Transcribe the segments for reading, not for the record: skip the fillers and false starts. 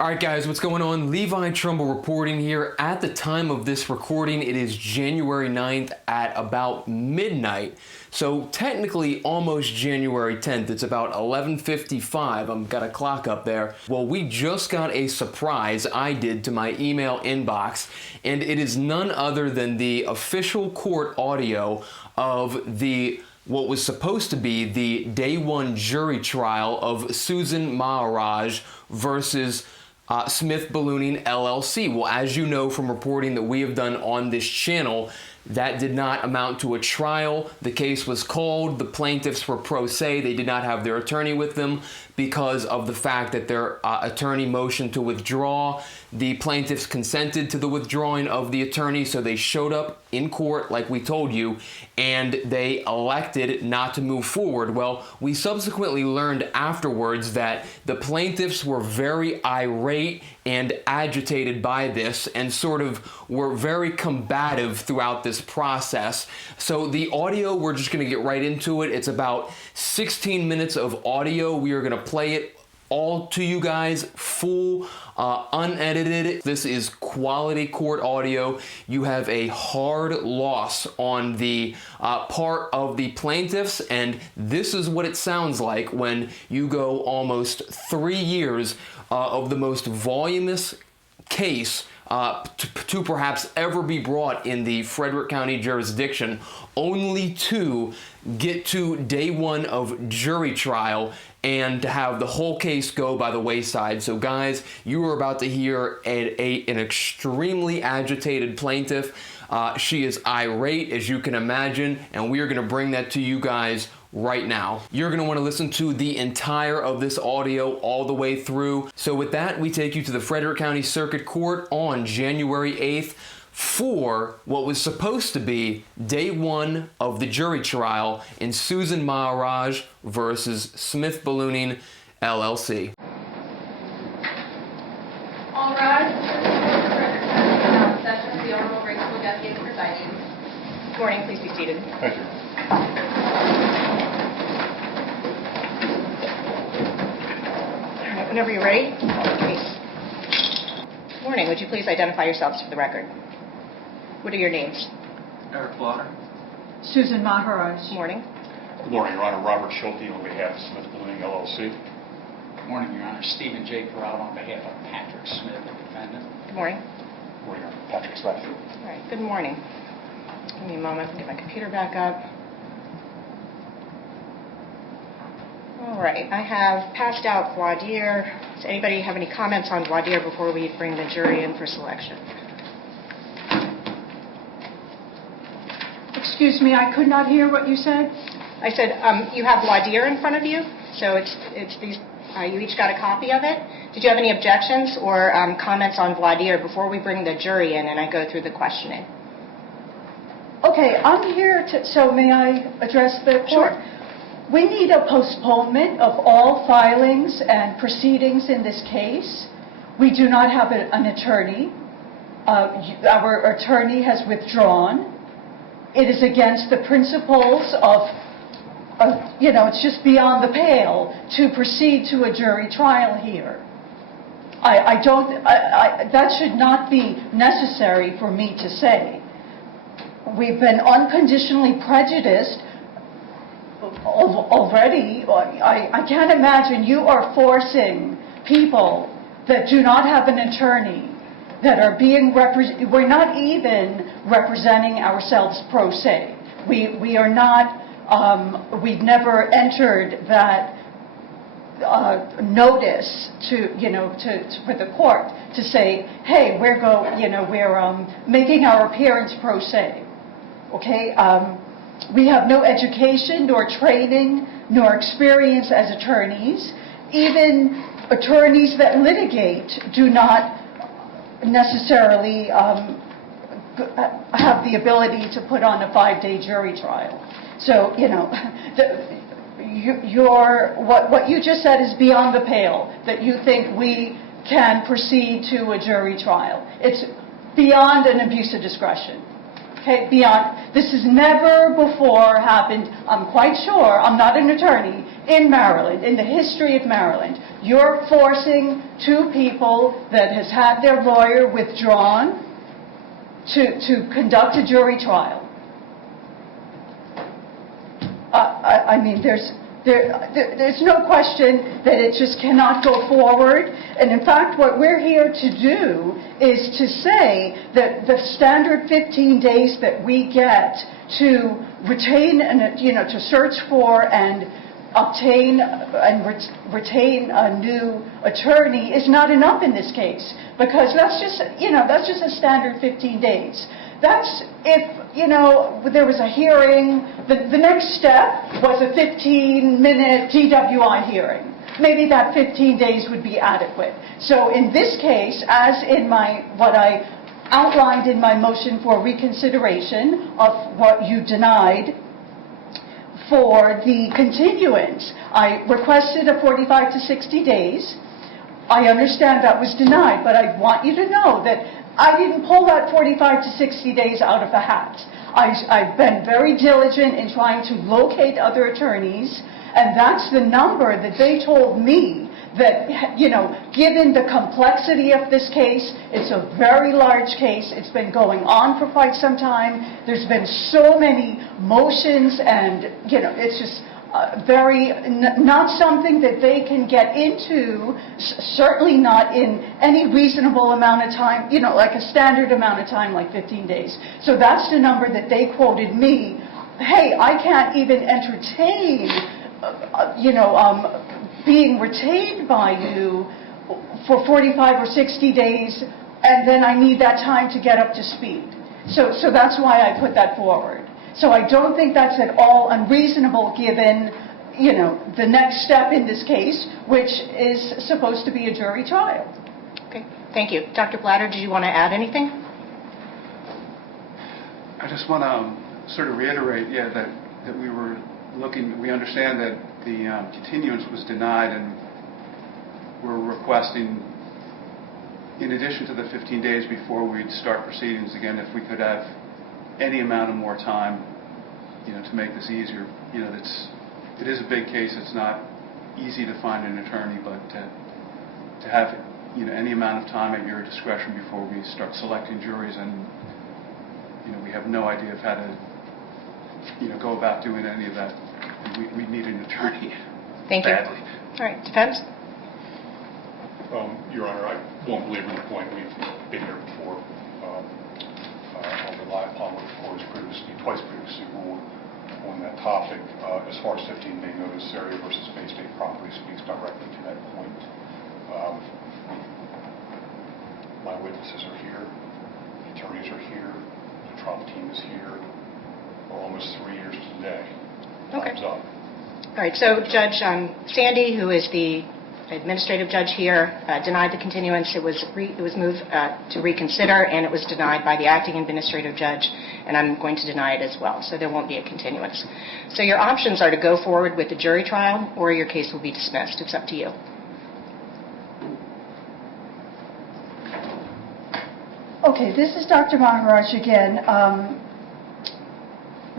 Alright guys, what's going on? Levi Trumbull reporting here. At the time of this recording, it is January 9th at about midnight. So technically almost January 10th. It's about 11:55. I've got a clock up there. Well, we just got a surprise, I did, to my email inbox, and it is none other than the official court audio of what was supposed to be the day one jury trial of Susan Maharaj versus Smith Ballooning LLC. Well, as you know from reporting that we have done on this channel, that did not amount to a trial. The case was called. The plaintiffs were pro se. They did not have their attorney with them because of the fact that their attorney motioned to withdraw. The plaintiffs consented to the withdrawing of the attorney, so they showed up in court like we told you, and they elected not to move forward. Well, we subsequently learned afterwards that the plaintiffs were very irate and agitated by this and sort of were very combative throughout this process. So the audio, we're just going to get right into it. It's about 16 minutes of audio. We are going to play it all to you guys, full, unedited. This is quality court audio. You have a hard loss on the part of the plaintiffs, and this is what it sounds like when you go almost 3 years of the most voluminous case to perhaps ever be brought in the Frederick County jurisdiction, only to get to day one of jury trial and to have the whole case go by the wayside. So guys, you are about to hear an extremely agitated plaintiff. She is irate, as you can imagine, and we are going to bring that to you guys right now. You're going to want to listen to the entire of this audio all the way through. So with that, we take you to the Frederick County Circuit Court on January 8th for what was supposed to be day one of the jury trial in Susan Maharaj versus Smith Ballooning LLC. All rise. Session of the Honorable Rachel Deputy presiding. Good morning. Please be seated. Thank you. All right, whenever you're ready. Good morning. Would you please identify yourselves for the record? What are your names? Eric Blotter. Susan Maharaj. Good morning. Good morning, Your Honor. Robert Schulte on behalf of Smith Ballooning LLC. Good morning, Your Honor. Stephen J. Corrado on behalf of Patrick Smith, the defendant. Good morning. Good morning, Your Honor. Patrick Smith. All right. Good morning. Give me a moment to get my computer back up. All right. I have passed out voir dire. Does anybody have any comments on voir dire before we bring the jury in for selection? Excuse me, I could not hear what you said. I said you have voir dire in front of you, so it's these. You each got a copy of it. Did you have any objections or comments on voir dire before we bring the jury in and I go through the questioning? Okay, I'm here to, so may I address the court? Sure. We need a postponement of all filings and proceedings in this case. We do not have an attorney. Our attorney has withdrawn. It is against the principles of, it's just beyond the pale to proceed to a jury trial here. That should not be necessary for me to say. We've been unconditionally prejudiced already. I can't imagine you are forcing people that do not have an attorney, that are being represented. We're not even representing ourselves pro se. We are not, we've never entered that notice for the court to say, hey, we're making our appearance pro se. Okay? We have no education, nor training, nor experience as attorneys. Even attorneys that litigate do not necessarily have the ability to put on a 5-day jury trial. So, what you just said is beyond the pale, that you think we can proceed to a jury trial. It's beyond an abuse of discretion. Okay, this has never before happened, I'm quite sure, I'm not an attorney, in Maryland, in the history of Maryland. You're forcing two people that has had their lawyer withdrawn to conduct a jury trial. I mean, there's no question that it just cannot go forward. And in fact, what we're here to do is to say that the standard 15 days that we get to retain and, to search for and obtain and retain a new attorney is not enough in this case, because that's just a standard 15 days. That's if, there was a hearing, the next step was a 15-minute DWI hearing. Maybe that 15 days would be adequate. So in this case, as in what I outlined in my motion for reconsideration of what you denied for the continuance, I requested a 45 to 60 days. I understand that was denied, but I want you to know that I didn't pull that 45 to 60 days out of the hat. I've been very diligent in trying to locate other attorneys, and that's the number that they told me that, given the complexity of this case, it's a very large case, it's been going on for quite some time, there's been so many motions, and, it's just not something that they can get into, certainly not in any reasonable amount of time, like a standard amount of time, like 15 days. So that's the number that they quoted me. Hey, I can't even entertain, being retained by you for 45 or 60 days, and then I need that time to get up to speed. So that's why I put that forward. So I don't think that's at all unreasonable given, the next step in this case, which is supposed to be a jury trial. Okay, thank you. Dr. Blatter, did you want to add anything? I just want to sort of reiterate, that we understand that the continuance was denied, and we're requesting, in addition to the 15 days before we'd start proceedings again, if we could have any amount of more time, to make this easier. It is a big case. It's not easy to find an attorney, but to have, any amount of time at your discretion before we start selecting juries, and, we have no idea of how to, go about doing any of that. We need an attorney. Thank you. Badly. All right, defense? Your Honor, I won't belabor the point. We've been here before. I'll rely upon what the court has twice previously ruled on that topic. As far as 15-day notice, area versus Bay State property speaks directly to that point. My witnesses are here. The attorneys are here. The trial team is here. For almost 3 years today. Okay. Time's up. All right, so Judge Sandy, who is the administrative judge here, denied the continuance. It was moved to reconsider, and it was denied by the acting administrative judge, and I'm going to deny it as well, so there won't be a continuance. So your options are to go forward with the jury trial, or your case will be dismissed. It's up to you. Okay, this is Dr. Maharaj again.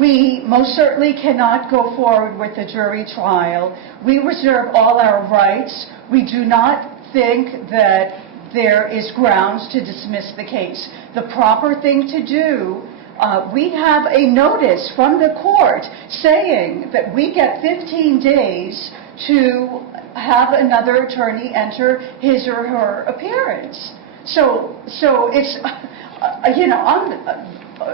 We most certainly cannot go forward with the jury trial. We reserve all our rights. We do not think that there is grounds to dismiss the case. The proper thing to do, we have a notice from the court saying that we get 15 days to have another attorney enter his or her appearance. So it's,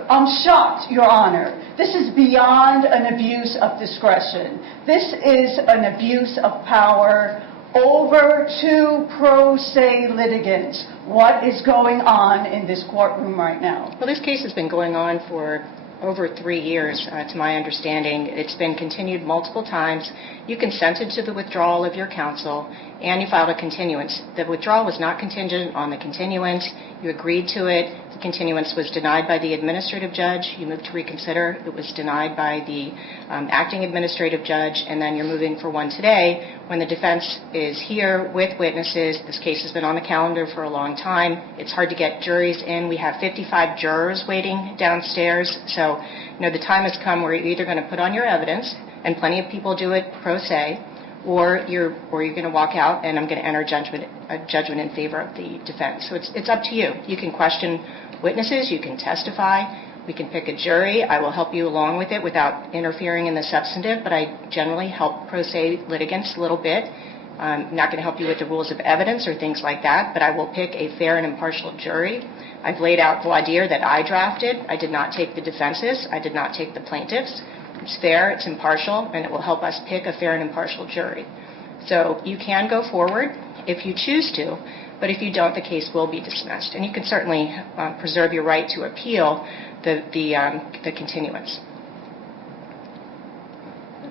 I'm shocked, Your Honor. This is beyond an abuse of discretion. This is an abuse of power over two pro se litigants. What is going on in this courtroom right now? Well, this case has been going on for over 3 years, to my understanding. It's been continued multiple times. You consented to the withdrawal of your counsel, and you filed a continuance. The withdrawal was not contingent on the continuance. You agreed to it. The continuance was denied by the administrative judge. You moved to reconsider. It was denied by the acting administrative judge, and then you're moving for one today when the defense is here with witnesses. This case has been on the calendar for a long time. It's hard to get juries in. We have 55 jurors waiting downstairs. So, the time has come where you're either going to put on your evidence, and plenty of people do it pro se, or you're going to walk out and I'm going to enter a judgment in favor of the defense. So it's up to you. You can question witnesses, you can testify, we can pick a jury. I will help you along with it without interfering in the substantive, but I generally help pro se litigants a little bit. I'm not going to help you with the rules of evidence or things like that, but I will pick a fair and impartial jury. I've laid out voir dire that I drafted. I did not take the defenses. I did not take the plaintiffs. It's fair, it's impartial, and it will help us pick a fair and impartial jury. So you can go forward if you choose to, but if you don't, the case will be dismissed. And you can certainly preserve your right to appeal the continuance,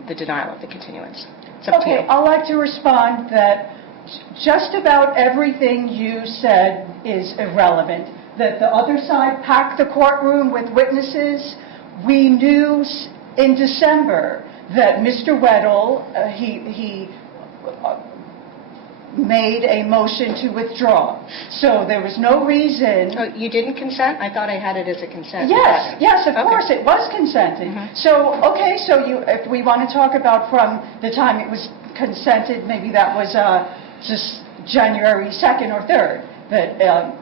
the denial of the continuance. It's up to you. Okay, I'd like to respond that just about everything you said is irrelevant. That the other side packed the courtroom with witnesses. We knew in December that Mr. Weddle, he made a motion to withdraw. So there was no reason. Oh, you didn't consent? I thought I had it as a consent. Yes, of course, it was consented. Mm-hmm. So, okay, so if we want to talk about from the time it was consented, maybe that was just January 2nd or 3rd. That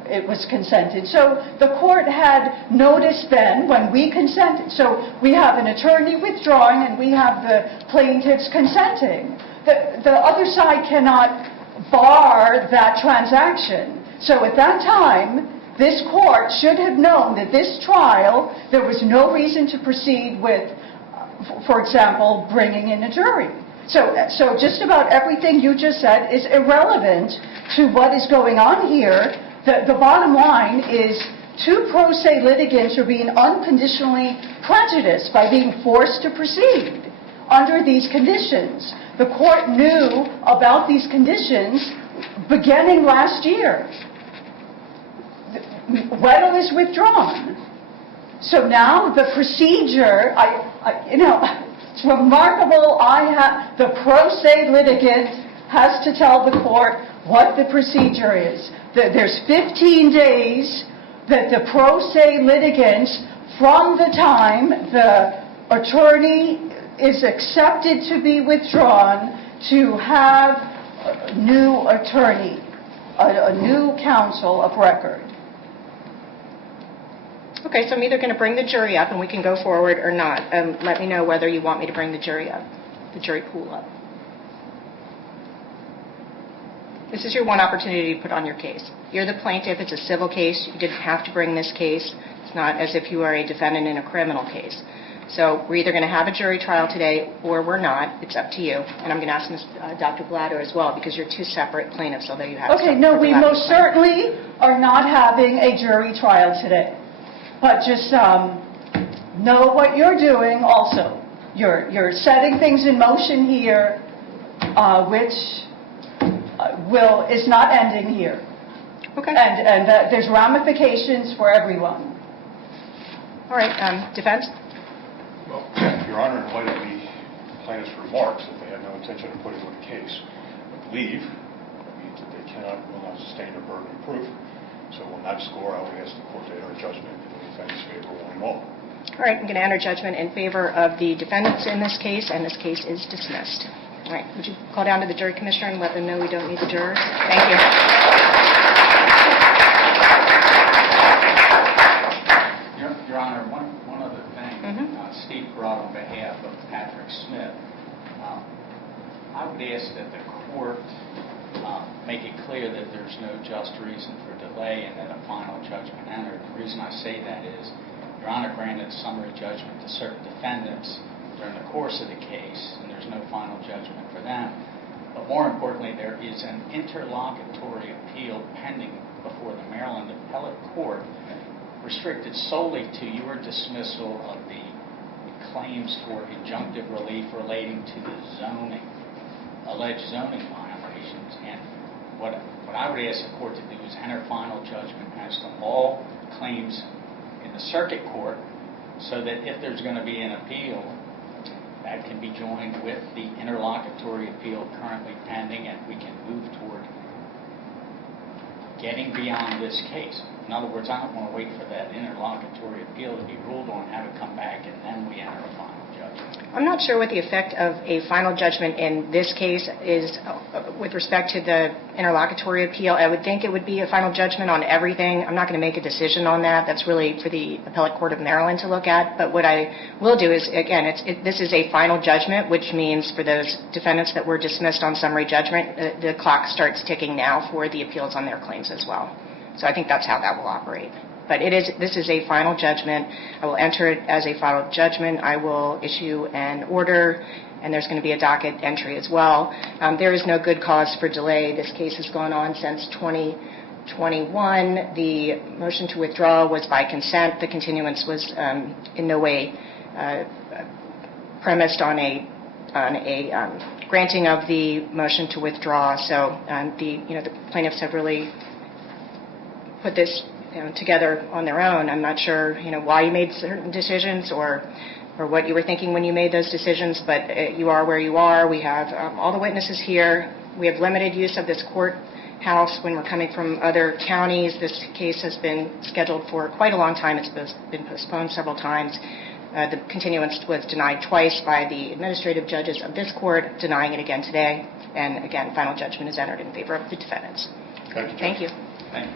it was consented. So the court had notice then when we consented. So we have an attorney withdrawing and we have the plaintiffs consenting. The other side cannot bar that transaction. So at that time, this court should have known that this trial, there was no reason to proceed with, for example, bringing in a jury. So just about everything you just said is irrelevant to what is going on here. The bottom line is 2 pro se litigants are being unconditionally prejudiced by being forced to proceed under these conditions. The court knew about these conditions beginning last year. Weddle is withdrawn. So now the procedure, it's remarkable. The pro se litigant has to tell the court what the procedure is. There's 15 days that the pro se litigants, from the time the attorney is accepted to be withdrawn, to have a new attorney, a new counsel of record. Okay, so I'm either going to bring the jury up and we can go forward or not. Let me know whether you want me to bring the jury up, the jury pool up. This is your one opportunity to put on your case. You're the plaintiff. It's a civil case. You didn't have to bring this case. It's not as if you are a defendant in a criminal case. So we're either going to have a jury trial today or we're not. It's up to you. And I'm going to ask Dr. Blatter as well, because you're 2 separate plaintiffs, although you have Okay, no, we most certainly are not having a jury trial today. But just know what you're doing also. You're setting things in motion here, which is not ending here. Okay. And there's ramifications for everyone. All right. Defense? Well, Your Honor, in light of the plaintiff's remarks that they had no intention of putting on the case, I believe that means that they will not sustain a burden of proof. So on that score, I would ask the court to enter judgment in the defendant's favor one and all. All right. I'm going to enter judgment in favor of the defendants in this case, and this case is dismissed. All right. Would you call down to the jury commissioner and let them know we don't need the jurors? Thank you. Your Honor, one other thing. Steve brought on behalf of Patrick Smith. I would ask that the court make it clear that there's no just reason for delay and that a final judgment entered. The reason I say that is Your Honor granted summary judgment to certain defendants during the course of the case, and there's no final judgment for them. But more importantly, there is an interlocutory appeal pending before the Maryland Appellate Court, restricted solely to your dismissal of the claims for injunctive relief relating to the alleged zoning violations. And what I would ask the court to do is enter final judgment as to all claims in the circuit court so that if there's going to be an appeal, that can be joined with the interlocutory appeal currently pending, and we can move toward getting beyond this case. In other words, I don't want to wait for that interlocutory appeal to be ruled on, have it come back, and then we enter a final judgment. I'm not sure what the effect of a final judgment in this case is with respect to the interlocutory appeal. I would think it would be a final judgment on everything. I'm not going to make a decision on that. That's really for the Appellate Court of Maryland to look at. But what I will do is, again, this is a final judgment, which means for those defendants that were dismissed on summary judgment, the clock starts ticking now for the appeals on their claims as well. So I think that's how that will operate. But this is a final judgment. I will enter it as a final judgment. I will issue an order, and there's going to be a docket entry as well. There is no good cause for delay. This case has gone on since 2021. The motion to withdraw was by consent. The continuance was in no way premised on a granting of the motion to withdraw. So the plaintiffs have really put this together on their own. I'm not sure, why you made certain decisions or what you were thinking when you made those decisions, but you are where you are. We have all the witnesses here. We have limited use of this courthouse when we're coming from other counties. This case has been scheduled for quite a long time. It's been postponed several times. The continuance was denied twice by the administrative judges of this court, denying it again today. And again, final judgment is entered in favor of the defendants. Thank you. Thank you. Thank you.